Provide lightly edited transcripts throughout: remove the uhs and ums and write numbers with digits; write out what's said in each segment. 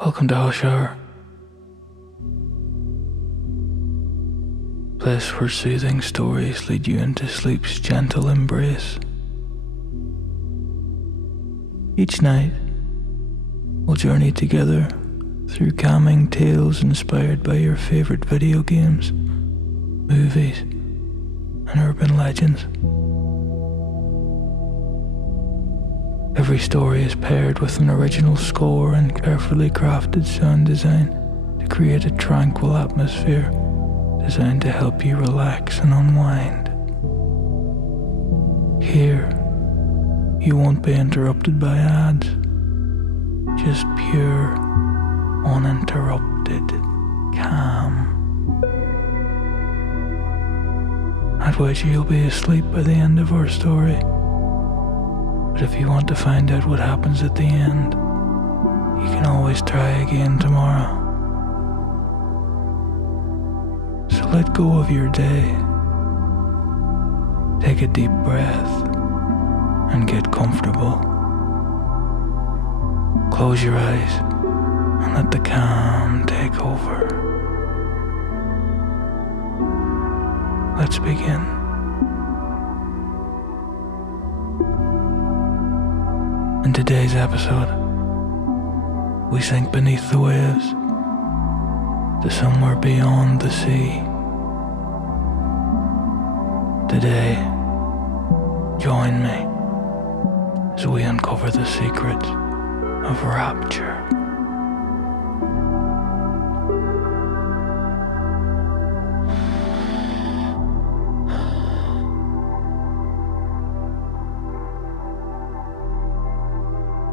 Welcome to Hush Hour, place where soothing stories lead you into sleep's gentle embrace. Each night, we'll journey together through calming tales inspired by your favorite video games, movies, and urban legends. Every story is paired with an original score and carefully crafted sound design to create a tranquil atmosphere designed to help you relax and unwind. Here, you won't be interrupted by ads, just pure, uninterrupted calm. I'd wager you'll be asleep by the end of our story. But if you want to find out what happens at the end, you can always try again tomorrow. So let go of your day. Take a deep breath and get comfortable. Close your eyes and let the calm take over. Let's begin. In today's episode, we sink beneath the waves to somewhere beyond the sea. Today, join me as we uncover the secrets of Rapture.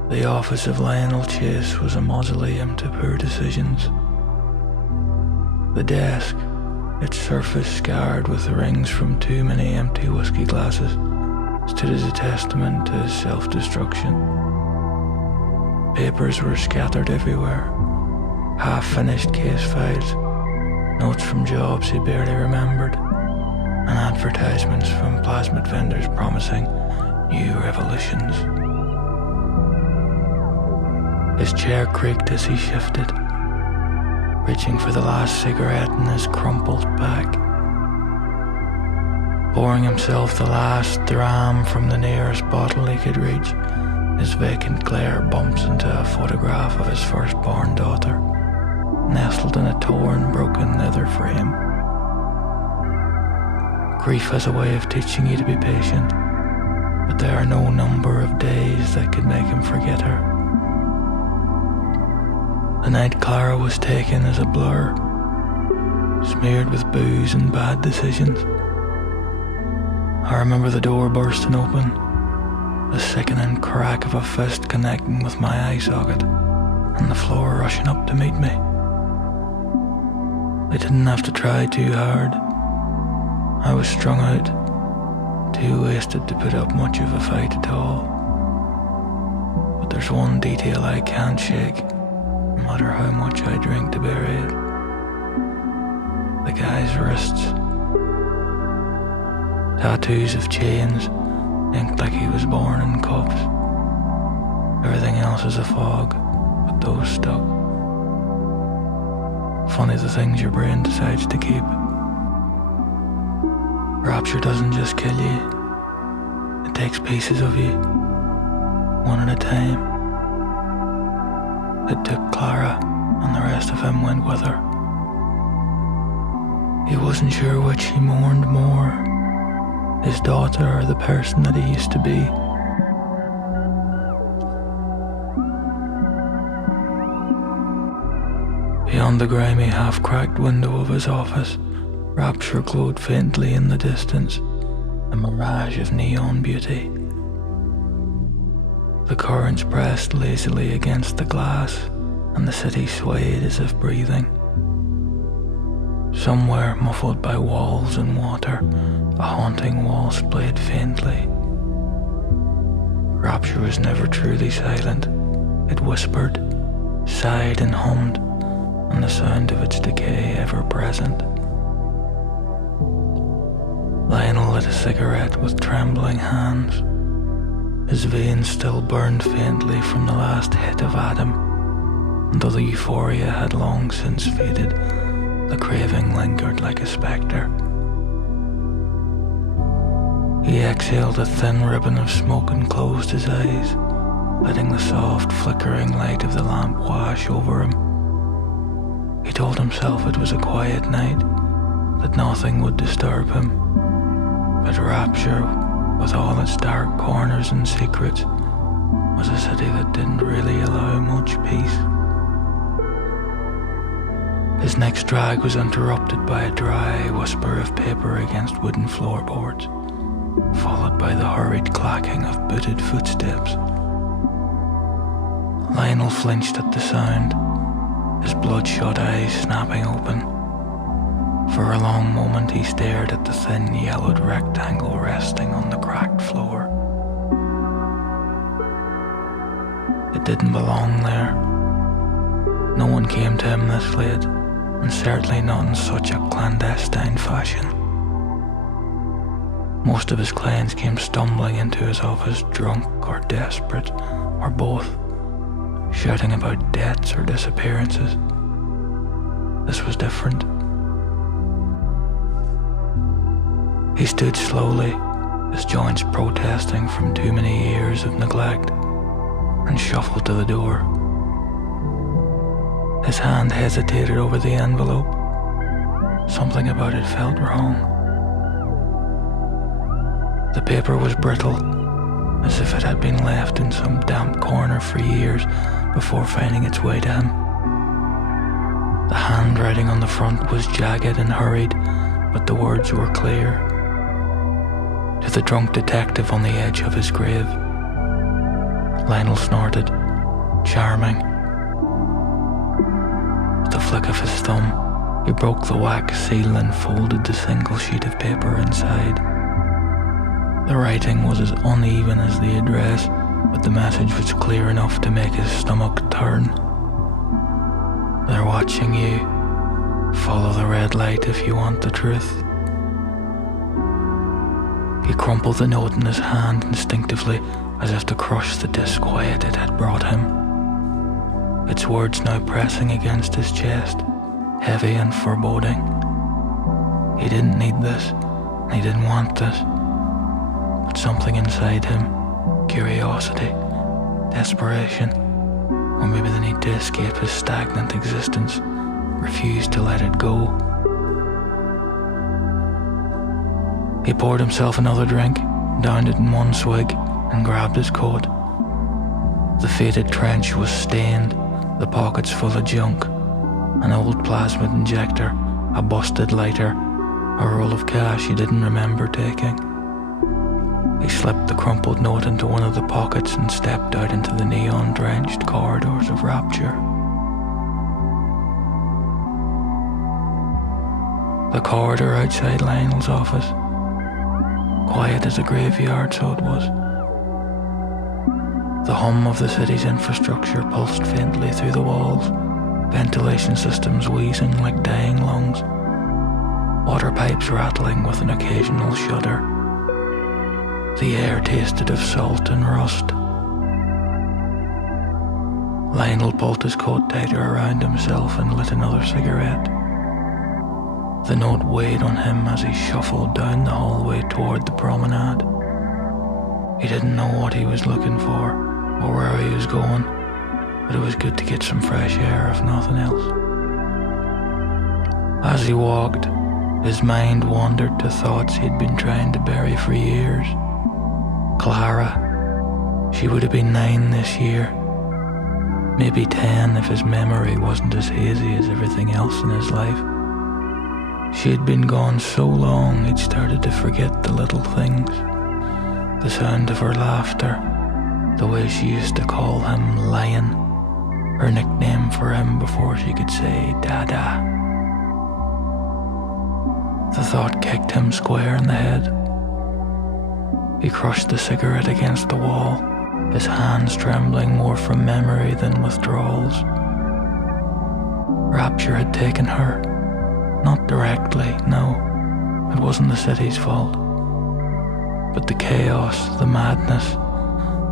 The office of Lionel Chase was a mausoleum to poor decisions. The desk, its surface scarred with rings from too many empty whiskey glasses, stood as a testament to his self-destruction. Papers were scattered everywhere, half-finished case files, notes from jobs he barely remembered, and advertisements from plasmid vendors promising new revolutions. His chair creaked as he shifted, reaching for the last cigarette in his crumpled pack. Pouring himself the last dram from the nearest bottle he could reach, his vacant glare bumps into a photograph of his firstborn daughter, nestled in a torn, broken leather frame. Grief has a way of teaching you to be patient, but there are no number of days that could make him forget her. The night Clara was taken as a blur, smeared with booze and bad decisions. I remember the door bursting open, the sickening crack of a fist connecting with my eye socket, and the floor rushing up to meet me. I didn't have to try too hard. I was strung out, too wasted to put up much of a fight at all. But there's one detail I can't shake, no matter how much I drink to bury it. The guy's wrists. Tattoos of chains, inked like he was born in cuffs. Everything else is a fog, but those stuck. Funny the things your brain decides to keep. Rapture doesn't just kill you, it takes pieces of you, one at a time. It took Clara, and the rest of him went with her. He wasn't sure which he mourned more, his daughter or the person that he used to be. Beyond the grimy, half-cracked window of his office, Rapture glowed faintly in the distance, a mirage of neon beauty. The currents pressed lazily against the glass, and the city swayed as if breathing. Somewhere, muffled by walls and water, a haunting waltz played faintly. Rapture was never truly silent. It whispered, sighed and hummed, and the sound of its decay ever present. Lionel lit a cigarette with trembling hands. His veins still burned faintly from the last hit of Adam. and though the euphoria had long since faded, the craving lingered like a spectre. He exhaled a thin ribbon of smoke and closed his eyes, letting the soft, flickering light of the lamp wash over him. He told himself it was a quiet night, that nothing would disturb him. But Rapture, with all its dark corners and secrets, was a city that didn't really allow much peace. His next drag was interrupted by a dry whisper of paper against wooden floorboards, followed by the hurried clacking of booted footsteps. Lionel flinched at the sound, his bloodshot eyes snapping open. For a long moment he stared at the thin yellowed rectangle resting on the cracked floor. It didn't belong there. No one came to him this late, and certainly not in such a clandestine fashion. Most of his clients came stumbling into his office drunk or desperate, or both, shouting about debts or disappearances. This was different. He stood slowly, his joints protesting from too many years of neglect, and shuffled to the door. His hand hesitated over the envelope. Something about it felt wrong. The paper was brittle, as if it had been left in some damp corner for years before finding its way to him. The handwriting on the front was jagged and hurried, but the words were clear. To the drunk detective on the edge of his grave. Lionel snorted. Charming. With a flick of his thumb, he broke the wax seal and folded the single sheet of paper inside. The writing was as uneven as the address, but the message was clear enough to make his stomach turn. They're watching you. Follow the red light if you want the truth. He crumpled the note in his hand instinctively, as if to crush the disquiet it had brought him. Its words now pressing against his chest, heavy and foreboding. He didn't need this, and he didn't want this. But something inside him, curiosity, desperation, or maybe the need to escape his stagnant existence, refused to let it go. He poured himself another drink, downed it in one swig, and grabbed his coat. The faded trench was stained, the pockets full of junk, an old plasmid injector, a busted lighter, a roll of cash he didn't remember taking. He slipped the crumpled note into one of the pockets and stepped out into the neon-drenched corridors of Rapture. The corridor outside Lionel's office, quiet as a graveyard, so it was. The hum of the city's infrastructure pulsed faintly through the walls, ventilation systems wheezing like dying lungs, water pipes rattling with an occasional shudder. The air tasted of salt and rust. Lionel pulled his coat tighter around himself and lit another cigarette. The note weighed on him as he shuffled down the hallway toward the promenade. He didn't know what he was looking for or where he was going, but it was good to get some fresh air if nothing else. As he walked, his mind wandered to thoughts he'd been trying to bury for years. Clara, she would have been 9 this year, maybe 10 if his memory wasn't as hazy as everything else in his life. She had been gone so long he'd started to forget the little things, the sound of her laughter, the way she used to call him Lion, her nickname for him before she could say Dada. The thought kicked him square in the head. He crushed the cigarette against the wall, his hands trembling more from memory than withdrawals. Rapture had taken her. Not directly, no. It wasn't the city's fault. But the chaos, the madness,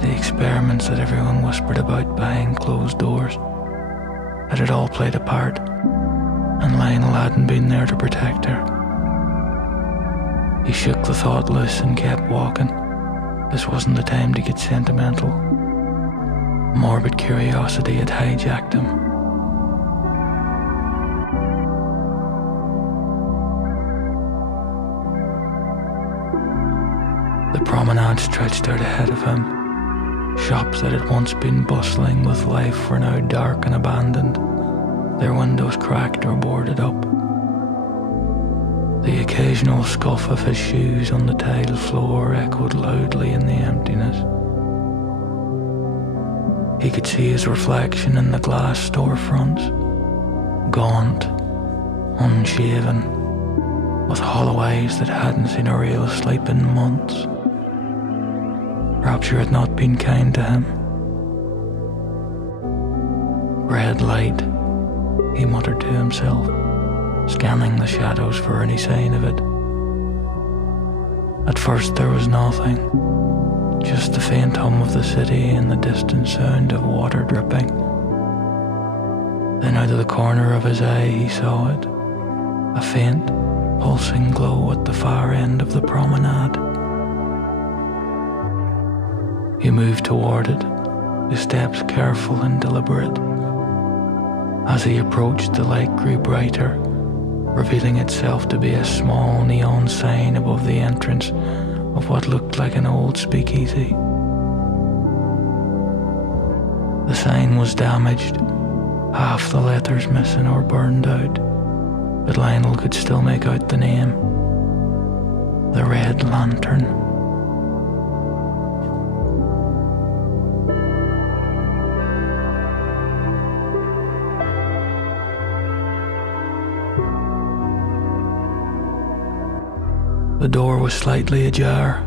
the experiments that everyone whispered about behind closed doors. It had all played a part, and Lionel hadn't been there to protect her. He shook the thought loose and kept walking. This wasn't the time to get sentimental. Morbid curiosity had hijacked him. The promenade stretched out ahead of him. Shops that had once been bustling with life were now dark and abandoned, their windows cracked or boarded up. The occasional scuff of his shoes on the tile floor echoed loudly in the emptiness. He could see his reflection in the glass storefronts, gaunt, unshaven, with hollow eyes that hadn't seen a real sleep in months. Rapture had not been kind to him. Red light, he muttered to himself, scanning the shadows for any sign of it. At first there was nothing, just the faint hum of the city and the distant sound of water dripping. Then out of the corner of his eye he saw it, a faint, pulsing glow at the far end of the promenade. He moved toward it, his steps careful and deliberate. As he approached, the light grew brighter, revealing itself to be a small neon sign above the entrance of what looked like an old speakeasy. The sign was damaged, half the letters missing or burned out, but Lionel could still make out the name, the Red Lantern. The door was slightly ajar,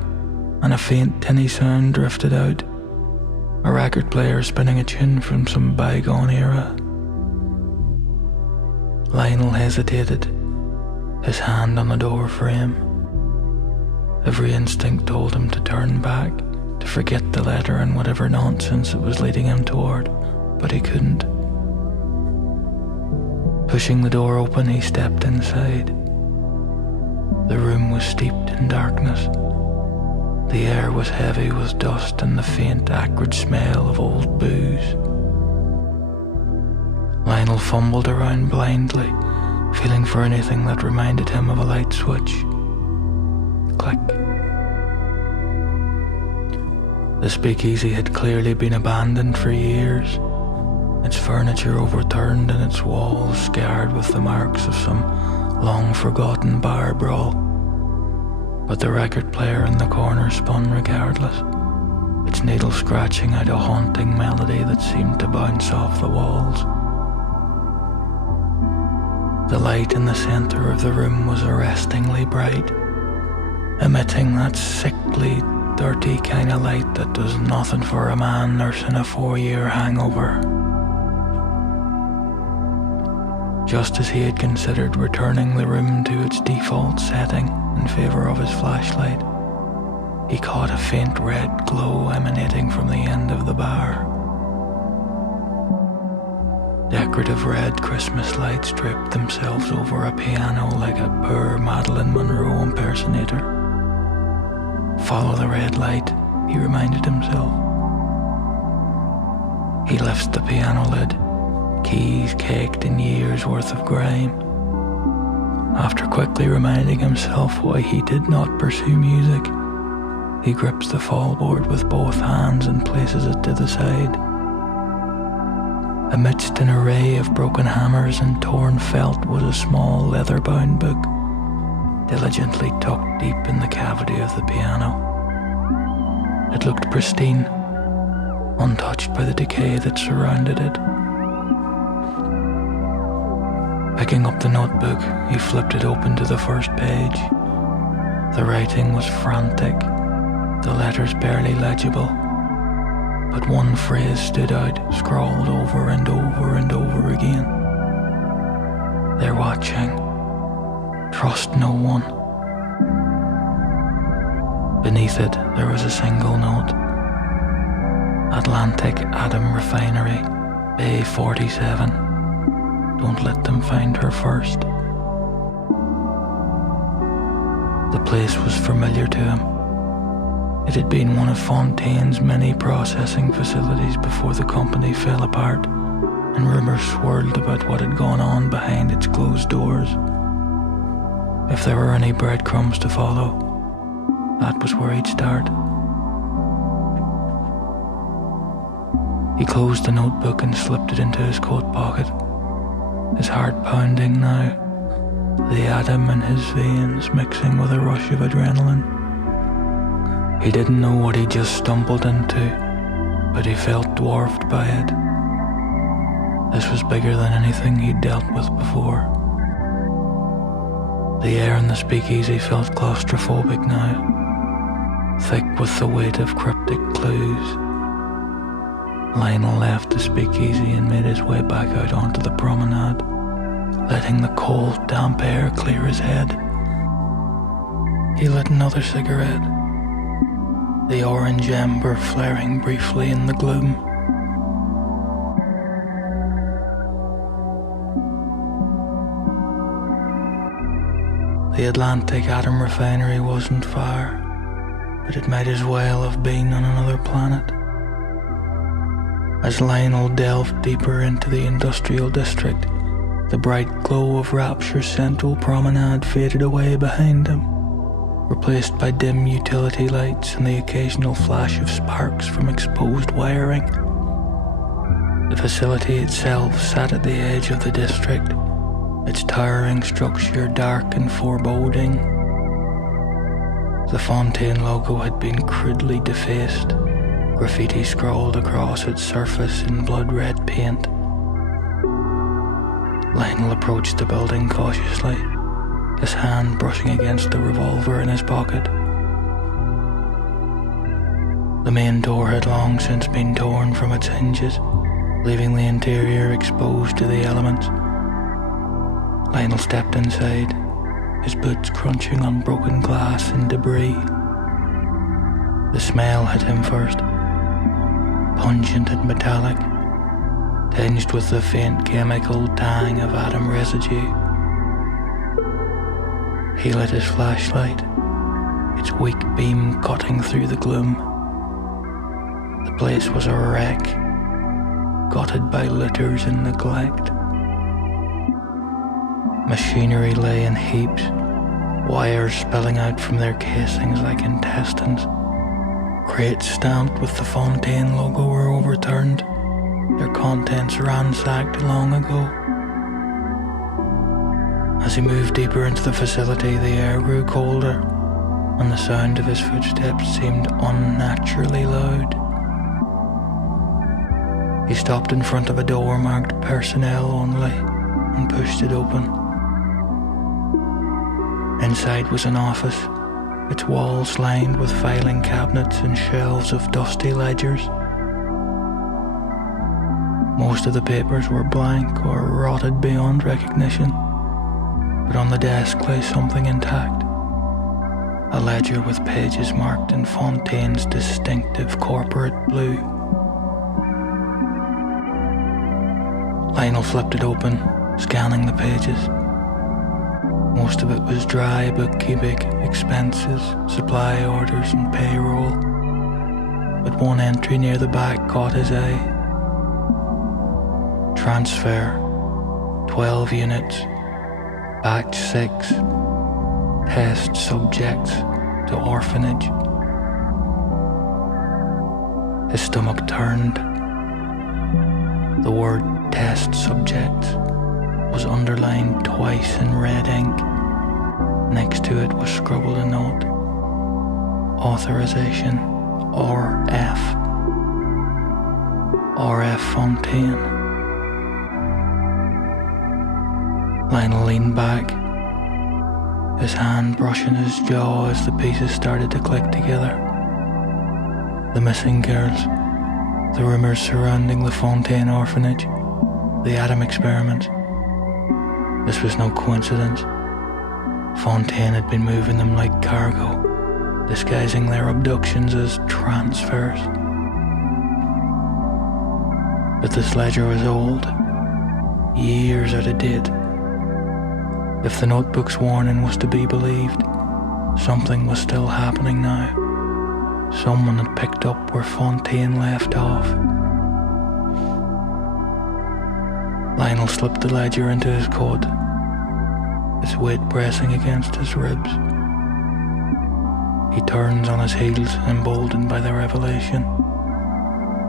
and a faint tinny sound drifted out, a record player spinning a tune from some bygone era. Lionel hesitated, his hand on the door frame. Every instinct told him to turn back, to forget the letter and whatever nonsense it was leading him toward, but he couldn't. Pushing the door open, he stepped inside. The room was steeped in darkness. The air was heavy with dust and the faint, acrid smell of old booze. Lionel fumbled around blindly, feeling for anything that reminded him of a light switch. Click. The speakeasy had clearly been abandoned for years, its furniture overturned and its walls scarred with the marks of some long-forgotten bar brawl. But the record player in the corner spun regardless, its needle scratching out a haunting melody that seemed to bounce off the walls. The light in the center of the room was arrestingly bright, emitting that sickly, dirty kind of light that does nothing for a man nursing a 4-year hangover. Just as he had considered returning the room to its default setting in favor of his flashlight, he caught a faint red glow emanating from the end of the bar. Decorative red Christmas lights draped themselves over a piano like a poor Marilyn Monroe impersonator. Follow the red light, he reminded himself. He lifts the piano lid, keys caked in years' worth of grime. After quickly reminding himself why he did not pursue music, he grips the fallboard with both hands and places it to the side. Amidst an array of broken hammers and torn felt was a small leather-bound book, diligently tucked deep in the cavity of the piano. It looked pristine, untouched by the decay that surrounded it. Picking up the notebook, he flipped it open to the first page. The writing was frantic, the letters barely legible, but one phrase stood out, scrawled over and over and over again. They're watching. Trust no one. Beneath it, there was a single note. Atlantic Atom Refinery, Bay 47. Don't let them find her first. The place was familiar to him. It had been one of Fontaine's many processing facilities before the company fell apart, and rumors swirled about what had gone on behind its closed doors. If there were any breadcrumbs to follow, that was where he'd start. He closed the notebook and slipped it into his coat pocket, his heart pounding now, the atom in his veins mixing with a rush of adrenaline. He didn't know what he just stumbled into, but he felt dwarfed by it. This was bigger than anything he'd dealt with before. The air in the speakeasy felt claustrophobic now, thick with the weight of cryptic clues. Lionel left the speakeasy and made his way back out onto the promenade, letting the cold, damp air clear his head. He lit another cigarette, the orange ember flaring briefly in the gloom. The Atlantic Atom Refinery wasn't far, but it might as well have been on another planet. As Lionel delved deeper into the industrial district, the bright glow of Rapture's central promenade faded away behind him, replaced by dim utility lights and the occasional flash of sparks from exposed wiring. The facility itself sat at the edge of the district, its towering structure dark and foreboding. The Fontaine logo had been crudely defaced, graffiti scrawled across its surface in blood-red paint. Lionel approached the building cautiously, his hand brushing against the revolver in his pocket. The main door had long since been torn from its hinges, leaving the interior exposed to the elements. Lionel stepped inside, his boots crunching on broken glass and debris. The smell hit him first, pungent and metallic, tinged with the faint chemical tang of atom residue. He lit his flashlight, its weak beam cutting through the gloom. The place was a wreck, gutted by litters and neglect. Machinery lay in heaps, wires spilling out from their casings like intestines. Crates stamped with the Fontaine logo were overturned, their contents ransacked long ago. As he moved deeper into the facility, the air grew colder, and the sound of his footsteps seemed unnaturally loud. He stopped in front of a door marked personnel only and pushed it open. Inside was an office, its walls lined with filing cabinets and shelves of dusty ledgers. Most of the papers were blank or rotted beyond recognition, but on the desk lay something intact. A ledger with pages marked in Fontaine's distinctive corporate blue. Lionel flipped it open, scanning the pages. Most of it was dry bookkeeping, expenses, supply orders and payroll, but one entry near the back caught his eye. Transfer, 12 units, batch 6, test subjects to orphanage. His stomach turned. The word test subjects was underlined twice in red ink. Next to it was scribbled a note. Authorization, RF. RF Fontaine. Lionel leaned back, his hand brushing his jaw as the pieces started to click together. The missing girls, the rumors surrounding the Fontaine orphanage, the atom experiments. This was no coincidence. Fontaine had been moving them like cargo, disguising their abductions as transfers. But this ledger was old, years out of date. If the notebook's warning was to be believed, something was still happening now. Someone had picked up where Fontaine left off. Lionel slipped the ledger into his coat, its weight pressing against his ribs. He turns on his heels, emboldened by the revelation.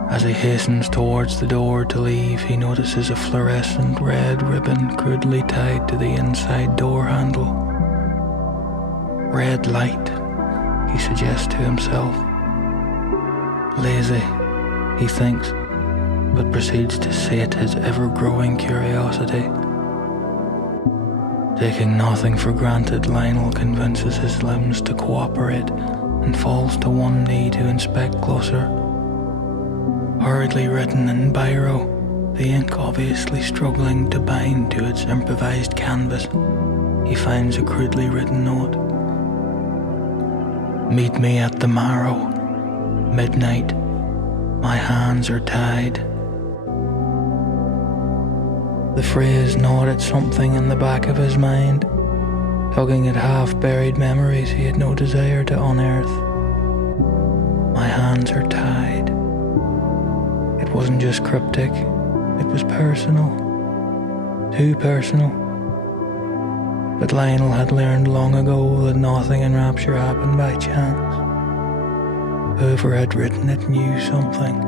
As he hastens towards the door to leave, he notices a fluorescent red ribbon crudely tied to the inside door handle. Red light, he suggests to himself. Lazy, he thinks, but proceeds to sate his ever-growing curiosity. Taking nothing for granted, Lionel convinces his limbs to cooperate and falls to one knee to inspect closer. Hurriedly written in biro, the ink obviously struggling to bind to its improvised canvas, he finds a crudely written note. Meet me at the Marrow, midnight. My hands are tied. The phrase gnawed at something in the back of his mind, tugging at half-buried memories he had no desire to unearth. My hands are tied. It wasn't just cryptic, it was personal. Too personal. But Lionel had learned long ago that nothing in Rapture happened by chance. Whoever had written it knew something.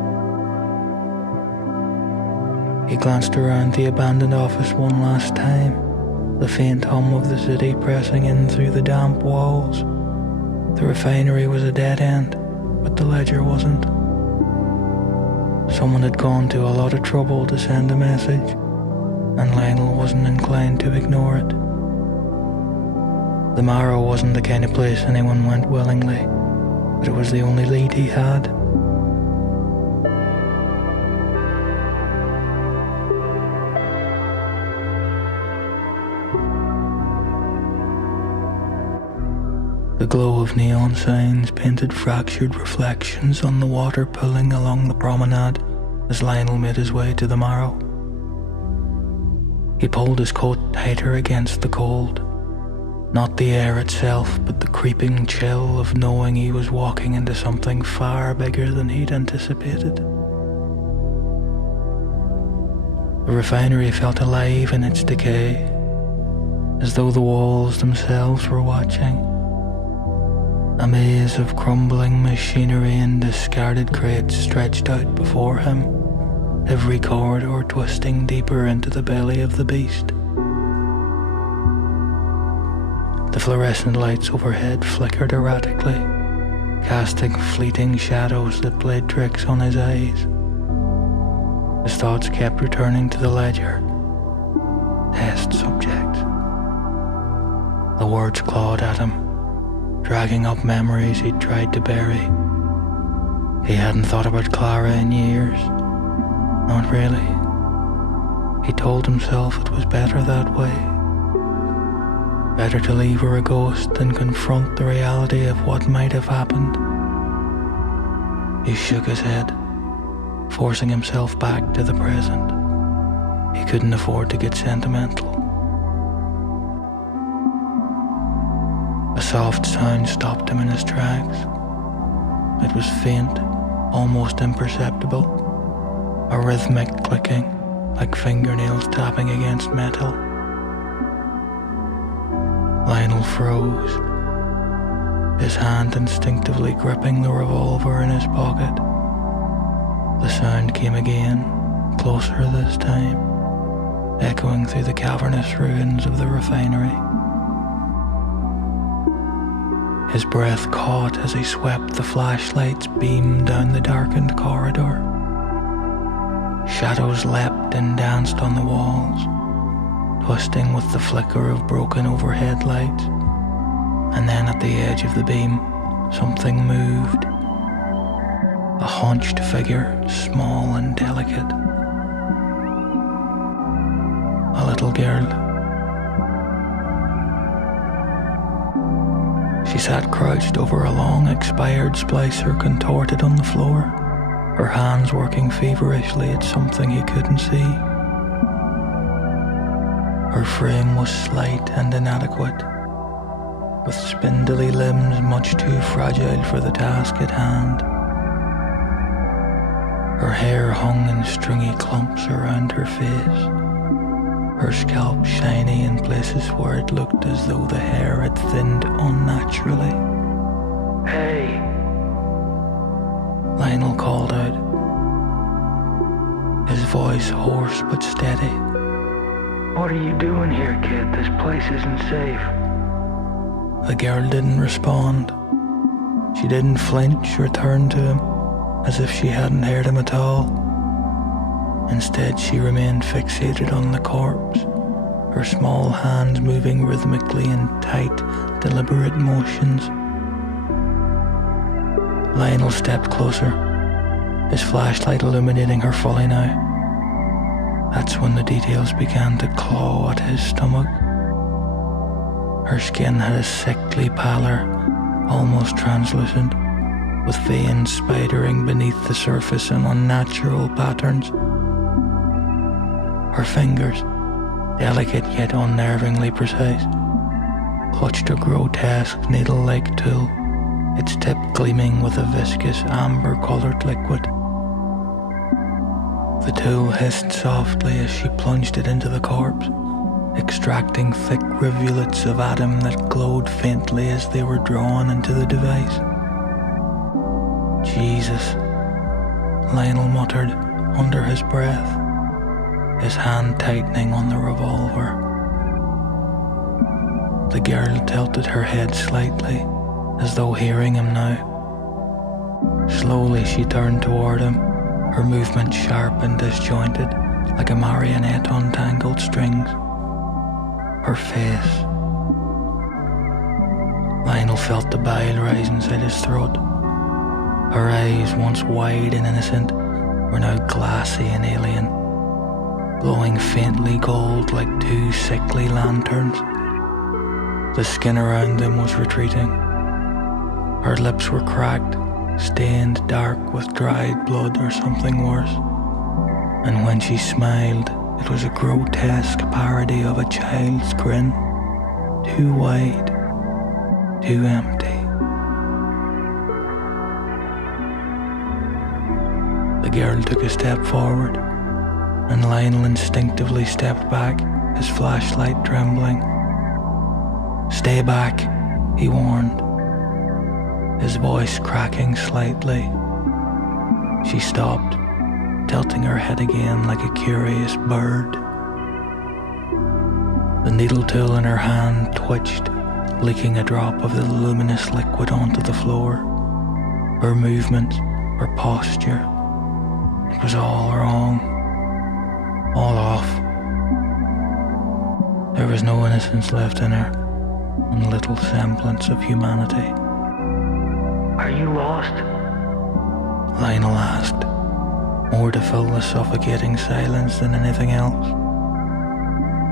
He glanced around the abandoned office one last time, the faint hum of the city pressing in through the damp walls. The refinery was a dead end, but the ledger wasn't. Someone had gone to a lot of trouble to send a message, and Lionel wasn't inclined to ignore it. The Marrow wasn't the kind of place anyone went willingly, but it was the only lead he had. The glow of neon signs painted fractured reflections on the water pooling along the promenade as Lionel made his way to the Marrow. He pulled his coat tighter against the cold. Not the air itself, but the creeping chill of knowing he was walking into something far bigger than he'd anticipated. The refinery felt alive in its decay, as though the walls themselves were watching. A maze of crumbling machinery and discarded crates stretched out before him, every corridor twisting deeper into the belly of the beast. The fluorescent lights overhead flickered erratically, casting fleeting shadows that played tricks on his eyes. His thoughts kept returning to the ledger. Test subject. The words clawed at him, dragging up memories he'd tried to bury. He hadn't thought about Clara in years. Not really. He told himself it was better that way. Better to leave her a ghost than confront the reality of what might have happened. He shook his head, forcing himself back to the present. He couldn't afford to get sentimental. A soft sound stopped him in his tracks. It was faint, almost imperceptible, a rhythmic clicking, like fingernails tapping against metal. Lionel froze, his hand instinctively gripping the revolver in his pocket. The sound came again, closer this time, echoing through the cavernous ruins of the refinery. His breath caught as he swept the flashlight's beam down the darkened corridor. Shadows leapt and danced on the walls, twisting with the flicker of broken overhead lights. And then at the edge of the beam, something moved. A hunched figure, small and delicate. A little girl. She sat crouched over a long expired splicer contorted on the floor, her hands working feverishly at something he couldn't see. Her frame was slight and inadequate, with spindly limbs much too fragile for the task at hand. Her hair hung in stringy clumps around her face, her scalp shiny in places where it looked as though the hair had thinned unnaturally. "Hey!" Lionel called out, his voice hoarse but steady. "What are you doing here, kid? This place isn't safe." The girl didn't respond. She didn't flinch or turn to him, as if she hadn't heard him at all. Instead, she remained fixated on the corpse, her small hands moving rhythmically in tight, deliberate motions. Lionel stepped closer, his flashlight illuminating her fully now. That's when the details began to claw at his stomach. Her skin had a sickly pallor, almost translucent, with veins spidering beneath the surface in unnatural patterns. Her fingers, delicate yet unnervingly precise, clutched a grotesque needle-like tool, its tip gleaming with a viscous amber-colored liquid. The tool hissed softly as she plunged it into the corpse, extracting thick rivulets of atom that glowed faintly as they were drawn into the device. "Jesus," Lionel muttered under his breath, his hand tightening on the revolver. The girl tilted her head slightly, as though hearing him now. Slowly she turned toward him, her movement sharp and disjointed, like a marionette on tangled strings. Her face. Lionel felt the bile rise inside his throat. Her eyes, once wide and innocent, were now glassy and alien, glowing faintly gold like two sickly lanterns. The skin around them was retreating. Her lips were cracked, stained dark with dried blood or something worse. And when she smiled, it was a grotesque parody of a child's grin, too wide, too empty. The girl took a step forward, and Lionel instinctively stepped back, his flashlight trembling. "Stay back," he warned, his voice cracking slightly. She stopped, tilting her head again like a curious bird. The needle tool in her hand twitched, leaking a drop of the luminous liquid onto the floor. Her movements, her posture, it was all wrong, all off. There was no innocence left in her, and little semblance of humanity. "Are you lost?" Lionel asked, more to fill the suffocating silence than anything else.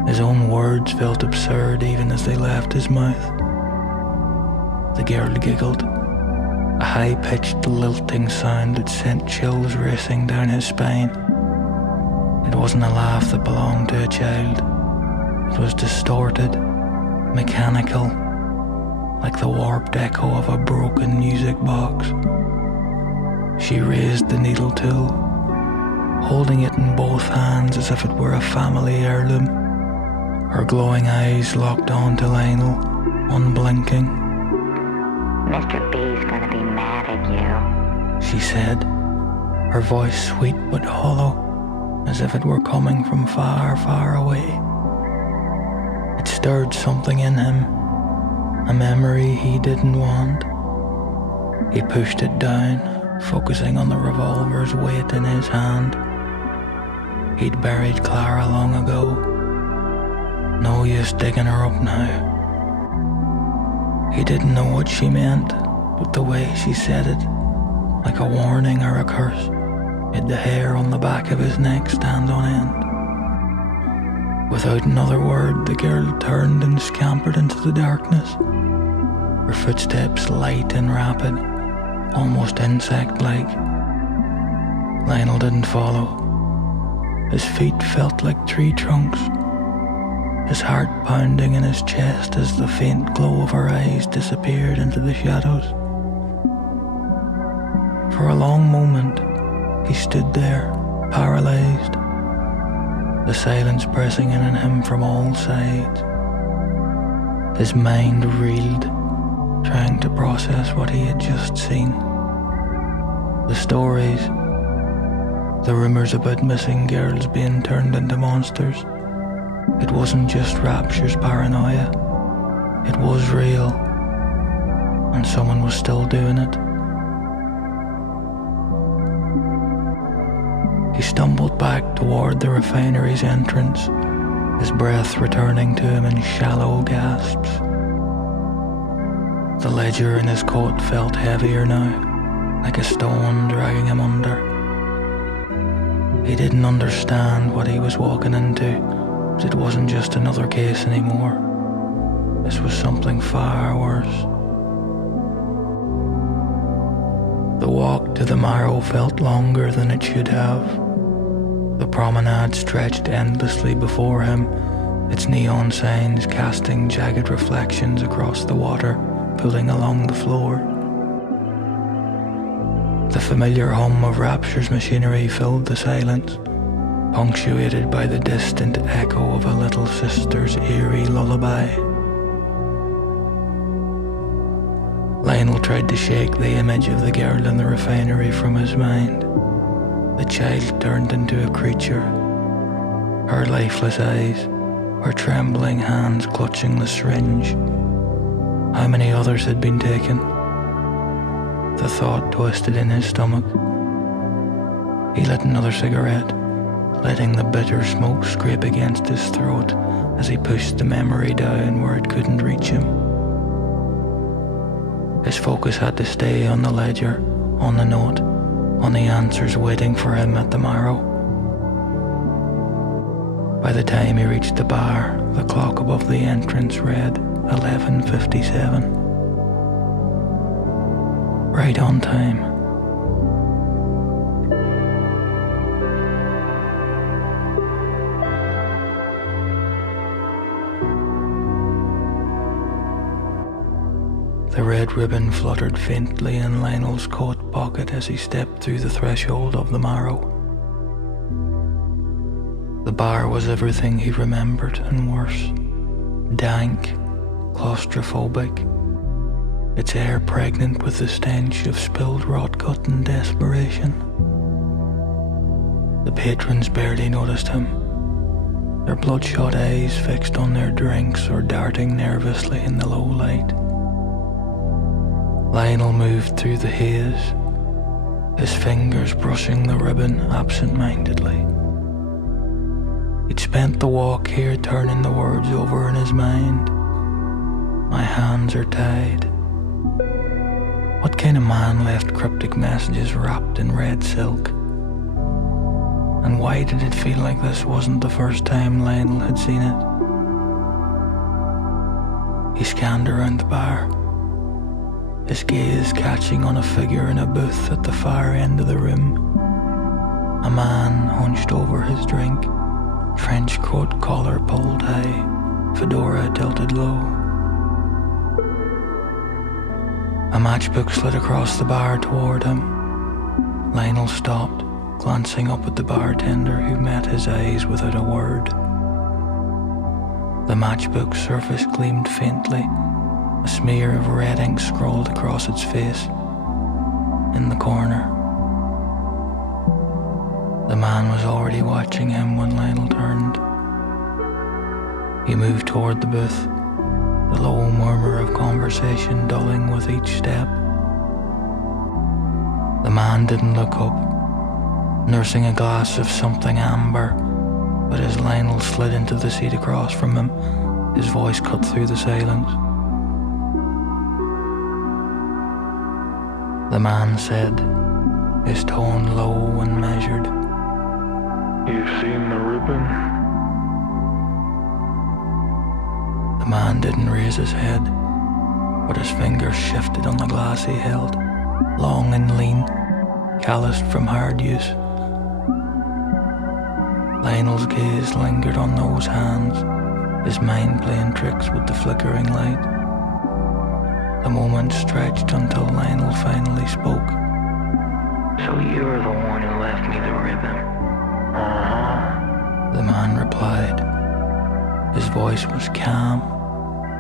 His own words felt absurd even as they left his mouth. The girl giggled, a high-pitched lilting sound that sent chills racing down his spine. It wasn't a laugh that belonged to a child. It was distorted, mechanical, like the warped echo of a broken music box. She raised the needle tool, holding it in both hands as if it were a family heirloom, her glowing eyes locked on to Lionel, unblinking. "Mr. B's gonna be mad at you," she said, her voice sweet but hollow, as if it were coming from far, far away. It stirred something in him, a memory he didn't want. He pushed it down, focusing on the revolver's weight in his hand. He'd buried Clara long ago. No use digging her up now. He didn't know what she meant, but the way she said it, like a warning or a curse, made the hair on the back of his neck stand on end. Without another word, the girl turned and scampered into the darkness, her footsteps light and rapid, almost insect-like. Lionel didn't follow. His feet felt like tree trunks, his heart pounding in his chest as the faint glow of her eyes disappeared into the shadows. For a long moment, he stood there, paralyzed, the silence pressing in on him from all sides. His mind reeled, trying to process what he had just seen. The stories, the rumors about missing girls being turned into monsters. It wasn't just Rapture's paranoia. It was real, and someone was still doing it. He stumbled back toward the refinery's entrance, his breath returning to him in shallow gasps. The ledger in his coat felt heavier now, like a stone dragging him under. He didn't understand what he was walking into, but it wasn't just another case anymore. This was something far worse. The walk to the Marrow felt longer than it should have. The promenade stretched endlessly before him, its neon signs casting jagged reflections across the water, pulling along the floor. The familiar hum of Rapture's machinery filled the silence, punctuated by the distant echo of a little sister's eerie lullaby. Lionel tried to shake the image of the girl in the refinery from his mind. The child turned into a creature, her lifeless eyes, her trembling hands clutching the syringe. How many others had been taken? The thought twisted in his stomach. He lit another cigarette, letting the bitter smoke scrape against his throat as he pushed the memory down where it couldn't reach him. His focus had to stay on the ledger, on the note, on the answers waiting for him at the Marrow. By the time he reached the bar, the clock above the entrance read 11:57. Right on time. The red ribbon fluttered faintly in Lionel's coat pocket as he stepped through the threshold of the Marrow. The bar was everything he remembered and worse. Dank, claustrophobic, its air pregnant with the stench of spilled rot gut and desperation. The patrons barely noticed him, their bloodshot eyes fixed on their drinks or darting nervously in the low light. Lionel moved through the haze, his fingers brushing the ribbon absent-mindedly. He'd spent the walk here turning the words over in his mind. My hands are tied. What kind of man left cryptic messages wrapped in red silk? And why did it feel like this wasn't the first time Lionel had seen it? He scanned around the bar, his gaze catching on a figure in a booth at the far end of the room. A man hunched over his drink, trench coat collar pulled high, fedora tilted low. A matchbook slid across the bar toward him. Lionel stopped, glancing up at the bartender who met his eyes without a word. The matchbook surface gleamed faintly, a smear of red ink scrawled across its face. In the corner, the man was already watching him when Lionel turned. He moved toward the booth, the low murmur of conversation dulling with each step. The man didn't look up, nursing a glass of something amber, but as Lionel slid into the seat across from him, his voice cut through the silence. The man said, his tone low and measured, "You've seen the ribbon?" The man didn't raise his head, but his fingers shifted on the glass he held, long and lean, calloused from hard use. Lionel's gaze lingered on those hands, his mind playing tricks with the flickering light. The moment stretched until Lionel finally spoke. So you're the one who left me the ribbon? Uh-huh. The man replied. His voice was calm,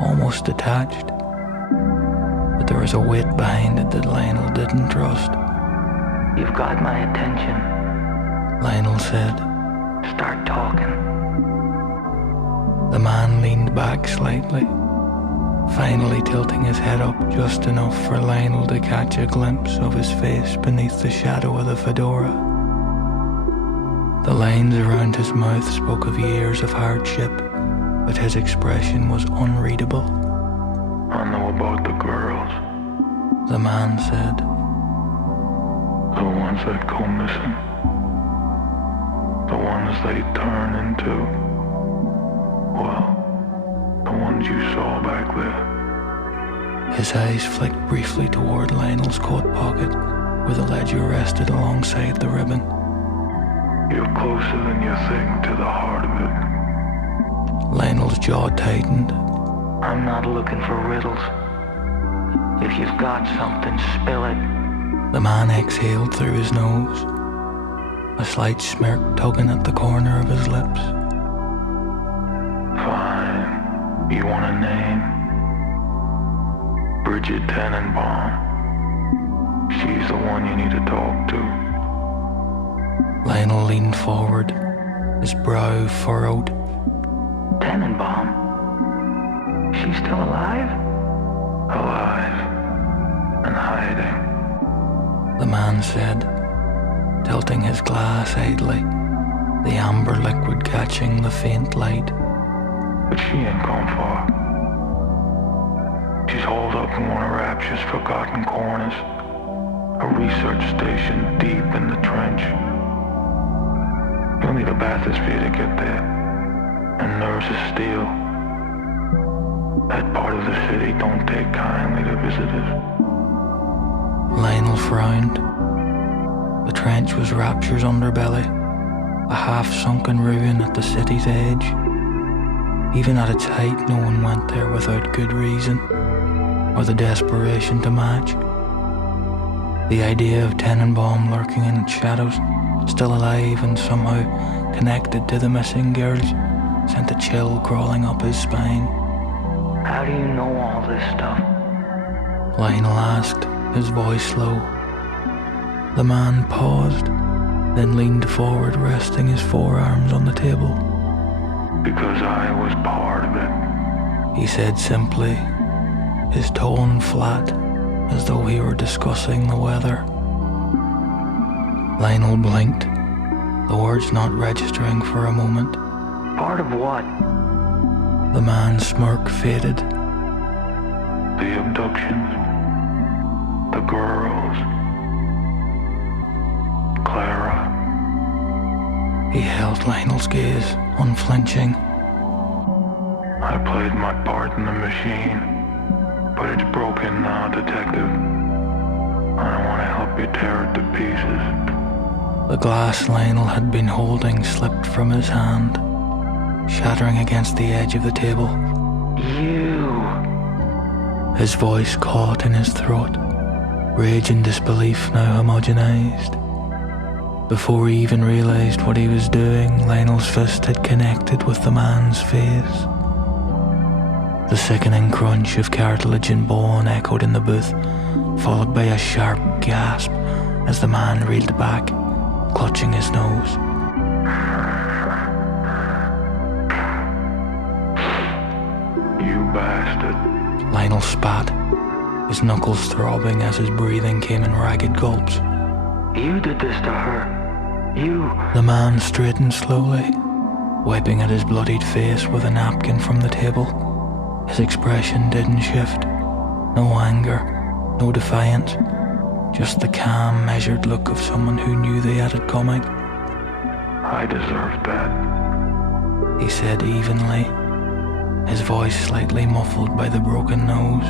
almost detached, but there was a weight behind it that Lionel didn't trust. You've got my attention. Lionel said. Start talking. The man leaned back slightly, finally tilting his head up just enough for Lionel to catch a glimpse of his face beneath the shadow of the fedora. The lines around his mouth spoke of years of hardship, but his expression was unreadable. I know about the girls. The man said. The ones that go missing. The ones they turn into. Well, the ones you saw back there. His eyes flicked briefly toward Lionel's coat pocket, where the ledger rested alongside the ribbon. You're closer than you think to the heart of it. Lionel's jaw tightened. I'm not looking for riddles. If you've got something, spill it. The man exhaled through his nose, a slight smirk tugging at the corner of his lips. Fine. You want a name? Bridget Tenenbaum. She's the one you need to talk to. Lionel leaned forward, his brow furrowed. Tenenbaum? She's still alive? Alive. And hiding. The man said, tilting his glass idly, the amber liquid catching the faint light. But she ain't gone far. She's holed up in one of Rapture's forgotten corners, a research station deep in the trench. You'll need a bathysphere to get there, and nerves of steel. That part of the city don't take kindly to visitors. Lionel frowned. The trench was Rapture's underbelly, a half-sunken ruin at the city's edge. Even at its height, no one went there without good reason, or the desperation to match. The idea of Tenenbaum lurking in its shadows, still alive and somehow connected to the missing girls, sent a chill crawling up his spine. How do you know all this stuff? Lionel asked, his voice low. The man paused, then leaned forward, resting his forearms on the table. Because I was part of it. He said simply, his tone flat, as though he were discussing the weather. Lionel blinked, the words not registering for a moment. Part of what? The man's smirk faded. The abductions. The girls. Clara. He held Lionel's gaze, unflinching. I played my part in the machine, but it's broken now, detective. I don't want to help you tear it to pieces. The glass Lionel had been holding slipped from his hand, shattering against the edge of the table. You! His voice caught in his throat, rage and disbelief now homogenized. Before he even realized what he was doing, Lionel's fist had connected with the man's face. The sickening crunch of cartilage and bone echoed in the booth, followed by a sharp gasp as the man reeled back, clutching his nose. You bastard. Lionel spat, his knuckles throbbing as his breathing came in ragged gulps. You did this to her. You... The man straightened slowly, wiping at his bloodied face with a napkin from the table. His expression didn't shift. No anger, no defiance, just the calm, measured look of someone who knew they had it coming. I deserved that. He said evenly, his voice slightly muffled by the broken nose.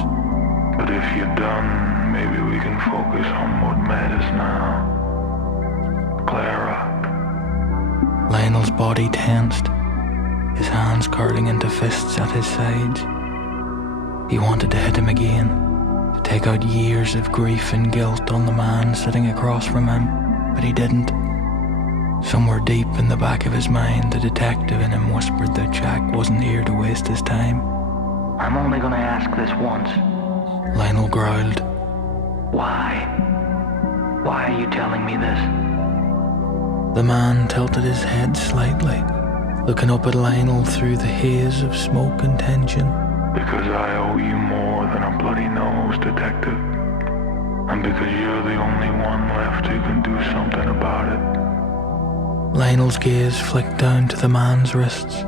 But if you're done, maybe we can focus on what matters now. Clara. Lionel's body tensed, his hands curling into fists at his sides. He wanted to hit him again, to take out years of grief and guilt on the man sitting across from him, but he didn't. Somewhere deep in the back of his mind, the detective in him whispered that Jack wasn't here to waste his time. I'm only gonna ask this once. Lionel growled. Why? Why are you telling me this? The man tilted his head slightly, looking up at Lionel through the haze of smoke and tension. Because I owe you more than a bloody nose, detective. And because you're the only one left who can do something about it. Lionel's gaze flicked down to the man's wrists,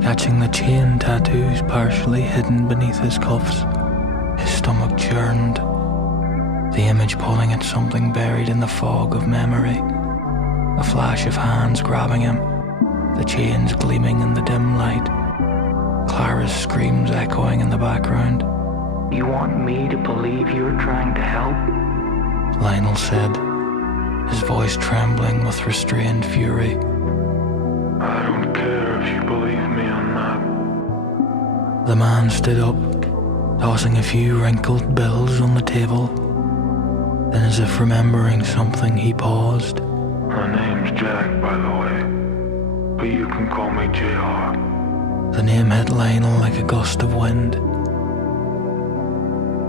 catching the chain tattoos partially hidden beneath his cuffs. His stomach churned, the image pulling at something buried in the fog of memory. A flash of hands grabbing him, the chains gleaming in the dim light. Clara's screams echoing in the background. You want me to believe you're trying to help? Lionel said, his voice trembling with restrained fury. I don't care if you believe me on that. The man stood up, tossing a few wrinkled bills on the table. Then, as if remembering something, he paused. My name's Jack, by the way, but you can call me JR. The name hit Lionel like a gust of wind.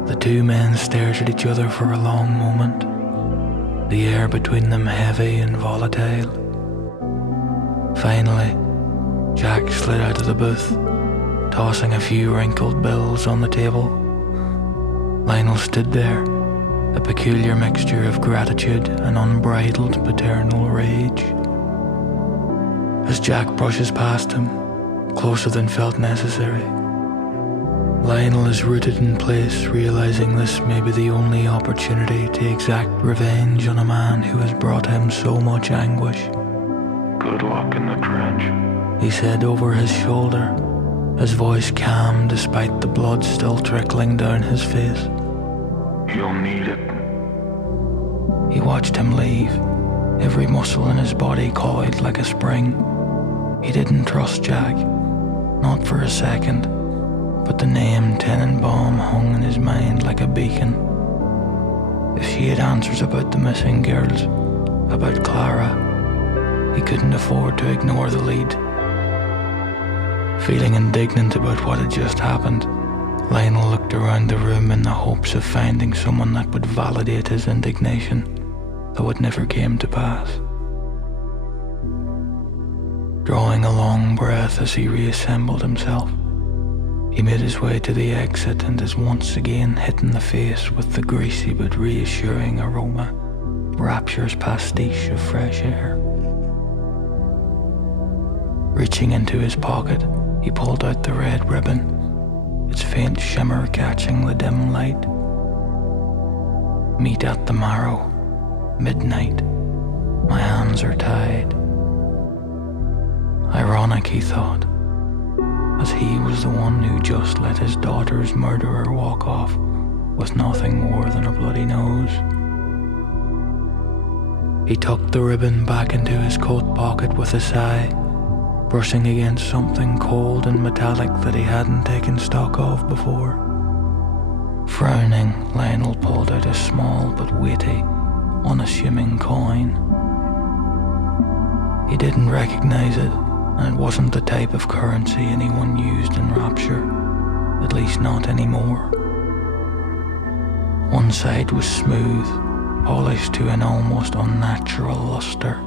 The two men stared at each other for a long moment, the air between them heavy and volatile. Finally, Jack slid out of the booth, tossing a few wrinkled bills on the table. Lionel stood there, a peculiar mixture of gratitude and unbridled paternal rage. As Jack brushes past him, closer than felt necessary, Lionel is rooted in place, realizing this may be the only opportunity to exact revenge on a man who has brought him so much anguish. Good luck in the trench, he said over his shoulder, his voice calm despite the blood still trickling down his face. You'll need it. He watched him leave, every muscle in his body coiled like a spring. He didn't trust Jack, not for a second, but the name Tenenbaum hung in his mind like a beacon. If she had answers about the missing girls, about Clara, he couldn't afford to ignore the lead. Feeling indignant about what had just happened, Lionel looked around the room in the hopes of finding someone that would validate his indignation, though it never came to pass. Drawing a long breath as he reassembled himself, he made his way to the exit and is once again hit in the face with the greasy but reassuring aroma, Rapture's pastiche of fresh air. Reaching into his pocket, he pulled out the red ribbon, its faint shimmer catching the dim light. Meet at the Marrow, midnight. My hands are tied. Ironic, he thought, as he was the one who just let his daughter's murderer walk off with nothing more than a bloody nose. He tucked the ribbon back into his coat pocket with a sigh, brushing against something cold and metallic that he hadn't taken stock of before. Frowning, Lionel pulled out a small but weighty, unassuming coin. He didn't recognize it, and it wasn't the type of currency anyone used in Rapture, at least not anymore. One side was smooth, polished to an almost unnatural luster.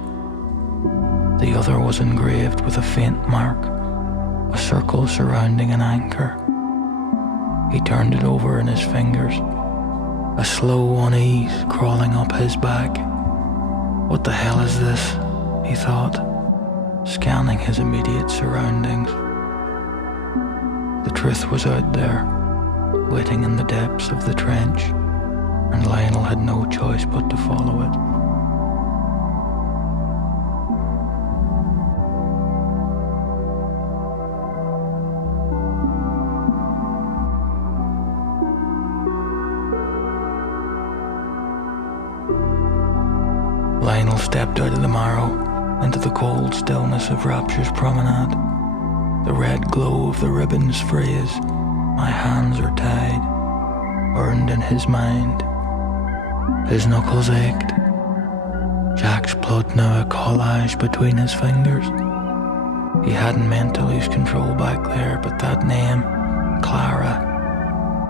The other was engraved with a faint mark, a circle surrounding an anchor. He turned it over in his fingers, a slow unease crawling up his back. What the hell is this? He thought, scanning his immediate surroundings. The truth was out there, waiting in the depths of the trench, and Lionel had no choice but to follow it. Lionel stepped out of the Marrow into the cold stillness of Rapture's promenade. The red glow of the ribbon's phrase, "My hands are tied," burned in his mind. His knuckles ached. Jack's blood now a collage between his fingers. He hadn't meant to lose control back there, but that name, Clara,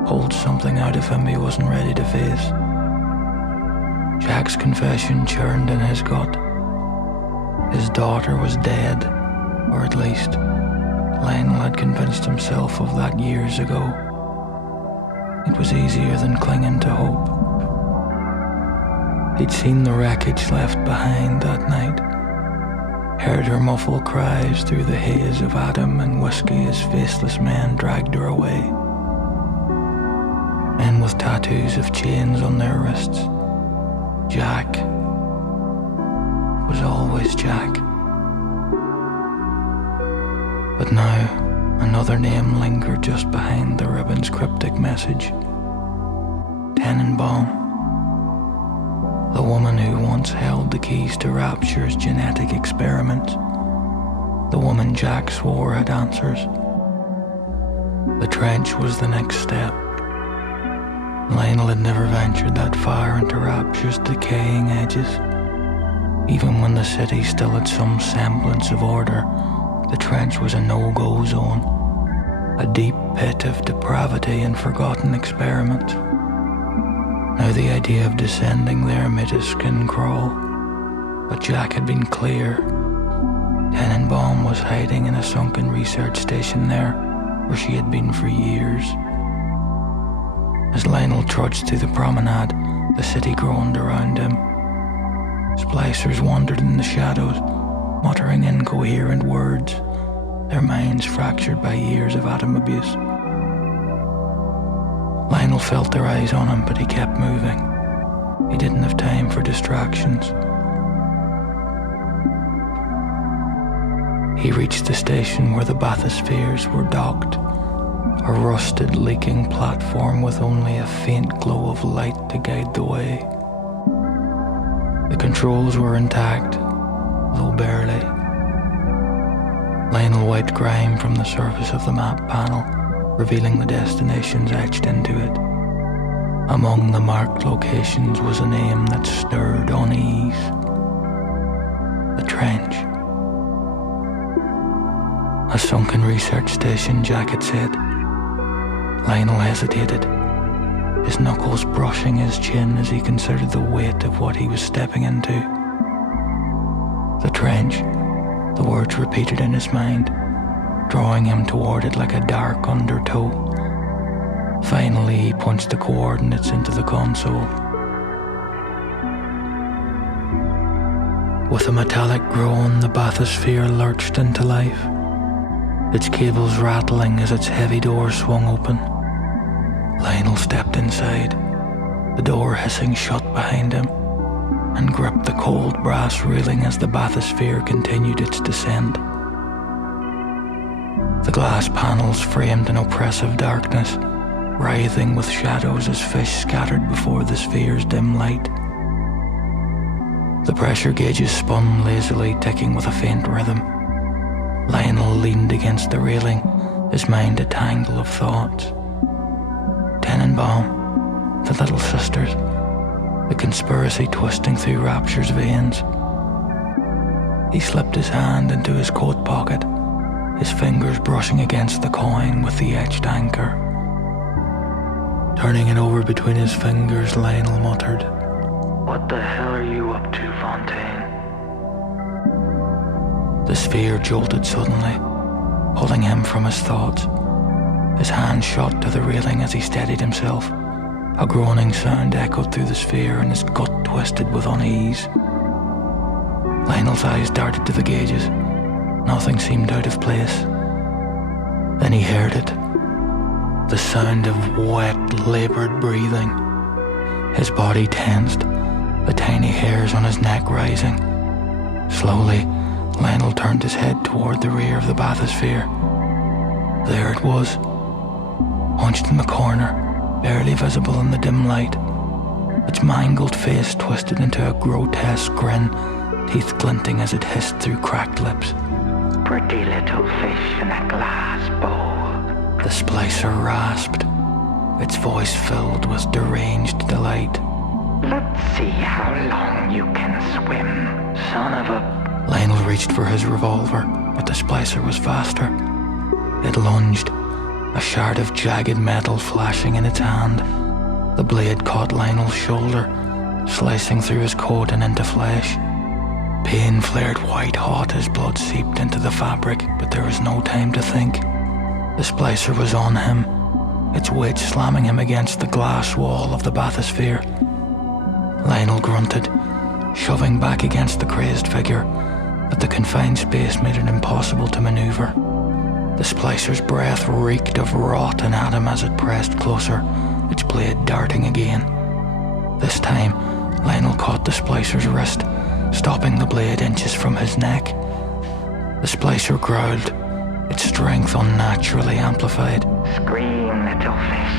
holds something out of him he wasn't ready to face. Jack's confession churned in his gut. His daughter was dead, or at least Lionel had convinced himself of that years ago. It was easier than clinging to hope. He'd seen the wreckage left behind that night, heard her muffled cries through the haze of Adam and whiskey as faceless men dragged her away. Men with tattoos of chains on their wrists. Jack was always Jack. But now, another name lingered just behind the ribbon's cryptic message. Tenenbaum. The woman who once held the keys to Rapture's genetic experiments. The woman Jack swore had answers. The trench was the next step. Lionel had never ventured that far into Rapture's decaying edges. Even when the city still had some semblance of order, the trench was a no-go zone, a deep pit of depravity and forgotten experiments. Now the idea of descending there made his skin crawl, but Jack had been clear. Tenenbaum was hiding in a sunken research station there, where she had been for years. As Lionel trudged through the promenade, the city groaned around him. Splicers wandered in the shadows, muttering incoherent words, their minds fractured by years of atom abuse. Lionel felt their eyes on him, but he kept moving. He didn't have time for distractions. He reached the station where the bathyspheres were docked, a rusted, leaking platform with only a faint glow of light to guide the way. The controls were intact, though barely. Lionel wiped grime from the surface of the map panel, revealing the destinations etched into it. Among the marked locations was a name that stirred unease. The trench. A sunken research station, Jack had said. Lionel hesitated, his knuckles brushing his chin as he considered the weight of what he was stepping into. The trench, the words repeated in his mind, drawing him toward it like a dark undertow. Finally, he punched the coordinates into the console. With a metallic groan, the bathysphere lurched into life, its cables rattling as its heavy door swung open. Lionel stepped inside, the door hissing shut behind him, and gripped the cold brass railing as the bathysphere continued its descent. The glass panels framed in oppressive darkness, writhing with shadows as fish scattered before the sphere's dim light. The pressure gauges spun lazily, ticking with a faint rhythm. Lionel leaned against the railing, his mind a tangle of thoughts. Tenenbaum, the little sisters, the conspiracy twisting through Rapture's veins. He slipped his hand into his coat pocket, his fingers brushing against the coin with the etched anchor. Turning it over between his fingers, Lionel muttered, "What the hell are you up to, Fontaine?" The sphere jolted suddenly, pulling him from his thoughts. His hand shot to the railing as he steadied himself. A groaning sound echoed through the sphere and his gut twisted with unease. Lionel's eyes darted to the gauges. Nothing seemed out of place. Then he heard it. The sound of wet, labored breathing. His body tensed, the tiny hairs on his neck rising. Slowly, Lionel turned his head toward the rear of the bathysphere. There it was, hunched in the corner, barely visible in the dim light. Its mangled face twisted into a grotesque grin, teeth glinting as it hissed through cracked lips. pretty little fish in a glass bowl. The splicer rasped, its voice filled with deranged delight. Let's see how long you can swim, son of a... Lionel reached for his revolver, but the splicer was faster. It lunged, a shard of jagged metal flashing in its hand. The blade caught Lionel's shoulder, slicing through his coat and into flesh. Pain flared white hot as blood seeped into the fabric, but there was no time to think. The splicer was on him, its weight slamming him against the glass wall of the bathysphere. Lionel grunted, shoving back against the crazed figure, but the confined space made it impossible to maneuver. The splicer's breath reeked of rot and at him as it pressed closer, its blade darting again. This time, Lionel caught the splicer's wrist, stopping the blade inches from his neck. The splicer growled, its strength unnaturally amplified. Scream, little fish.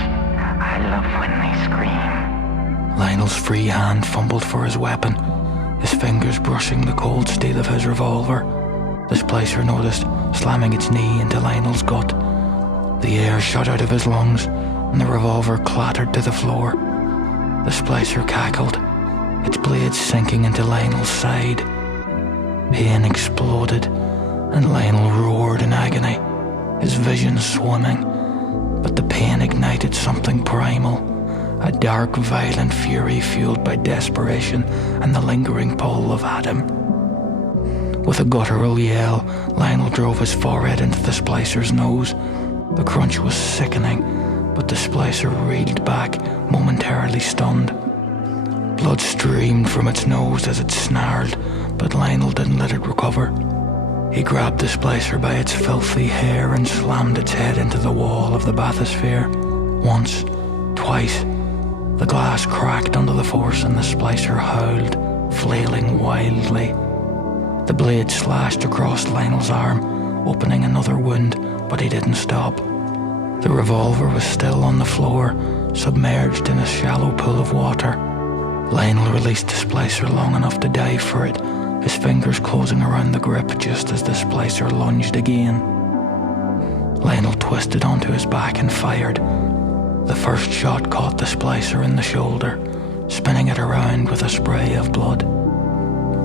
I love when they scream. Lionel's free hand fumbled for his weapon, his fingers brushing the cold steel of his revolver. The splicer noticed, slamming its knee into Lionel's gut. The air shot out of his lungs, and the revolver clattered to the floor. The splicer cackled, its blade sinking into Lionel's side. Pain exploded, and Lionel roared in agony, his vision swimming. But the pain ignited something primal, a dark, violent fury fueled by desperation and the lingering pull of Adam. With a guttural yell, Lionel drove his forehead into the splicer's nose. The crunch was sickening, but the splicer reeled back, momentarily stunned. Blood streamed from its nose as it snarled, but Lionel didn't let it recover. He grabbed the splicer by its filthy hair and slammed its head into the wall of the bathysphere. Once, twice, the glass cracked under the force and the splicer howled, flailing wildly. The blade slashed across Lionel's arm, opening another wound, but he didn't stop. The revolver was still on the floor, submerged in a shallow pool of water. Lionel released the splicer long enough to dive for it, his fingers closing around the grip just as the splicer lunged again. Lionel twisted onto his back and fired. The first shot caught the splicer in the shoulder, spinning it around with a spray of blood.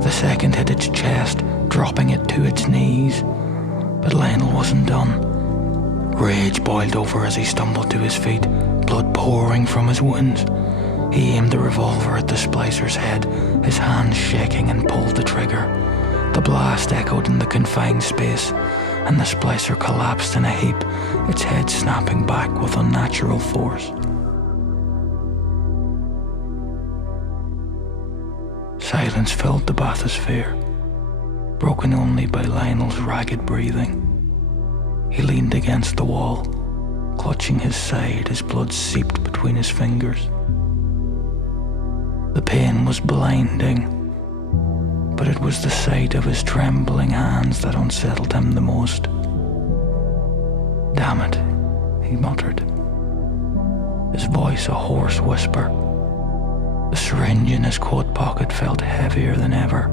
The second hit its chest, dropping it to its knees. But Lionel wasn't done. Rage boiled over as he stumbled to his feet, blood pouring from his wounds. He aimed the revolver at the splicer's head, his hands shaking, and pulled the trigger. The blast echoed in the confined space, and the splicer collapsed in a heap, its head snapping back with unnatural force. Silence filled the bathysphere, broken only by Lionel's ragged breathing. He leaned against the wall, clutching his side as blood seeped between his fingers. The pain was blinding, but it was the sight of his trembling hands that unsettled him the most. "Damn it," he muttered, his voice a hoarse whisper. The syringe in his coat pocket felt heavier than ever,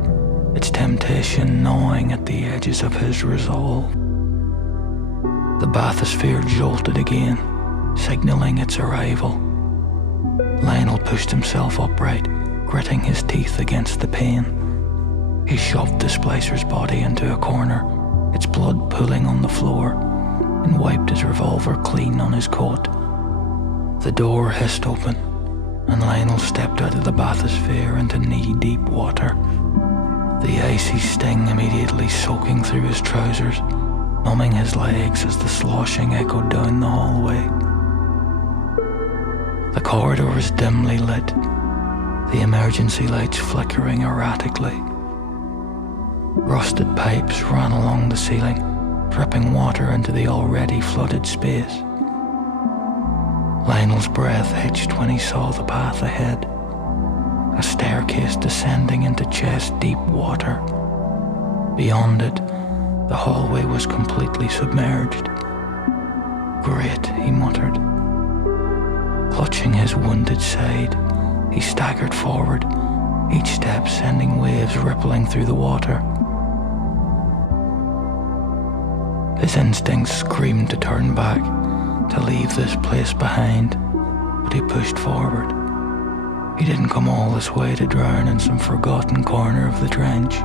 its temptation gnawing at the edges of his resolve. The bathysphere jolted again, signaling its arrival. Lionel pushed himself upright, gritting his teeth against the pain. He shoved the splicer's body into a corner, its blood pooling on the floor, and wiped his revolver clean on his coat. The door hissed open, and Lionel stepped out of the bathysphere into knee-deep water, the icy sting immediately soaking through his trousers, numbing his legs as the sloshing echoed down the hallway. The corridor was dimly lit, the emergency lights flickering erratically. Rusted pipes ran along the ceiling, dripping water into the already flooded space. Lionel's breath hitched when he saw the path ahead, a staircase descending into chest-deep water. Beyond it, the hallway was completely submerged. "Great," he muttered. Clutching his wounded side, he staggered forward, each step sending waves rippling through the water. His instincts screamed to turn back, to leave this place behind, but he pushed forward. He didn't come all this way to drown in some forgotten corner of the trench.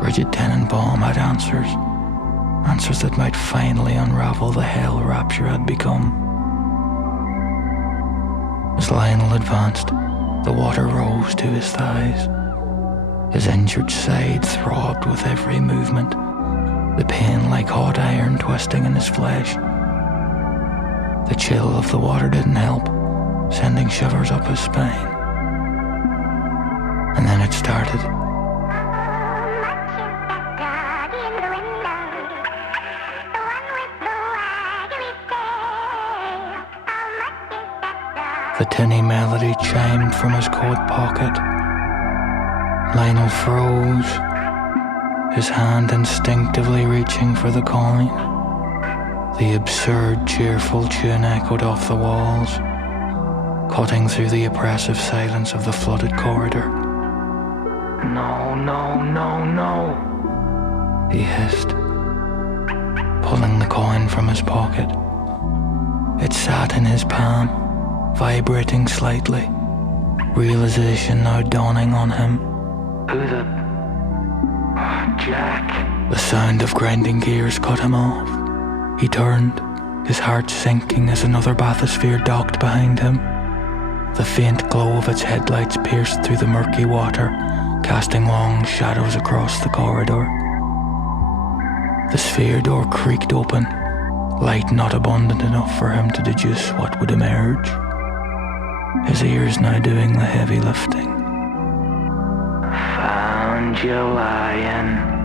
Bridget Tenenbaum had answers that might finally unravel the hell Rapture had become. As Lionel advanced, the water rose to his thighs. His injured side throbbed with every movement, the pain like hot iron twisting in his flesh. The chill of the water didn't help, sending shivers up his spine. And then it started. The tinny melody chimed from his coat pocket. Lionel froze, his hand instinctively reaching for the coin. The absurd, cheerful tune echoed off the walls, cutting through the oppressive silence of the flooded corridor. No, no, no, no, he hissed, pulling the coin from his pocket. It sat in his palm, vibrating slightly, realization now dawning on him. Who the... Jack. The sound of grinding gears cut him off. He turned, his heart sinking as another bathysphere docked behind him. The faint glow of its headlights pierced through the murky water, casting long shadows across the corridor. The sphere door creaked open, light not abundant enough for him to deduce what would emerge. His ears now doing the heavy lifting. Found you, lion.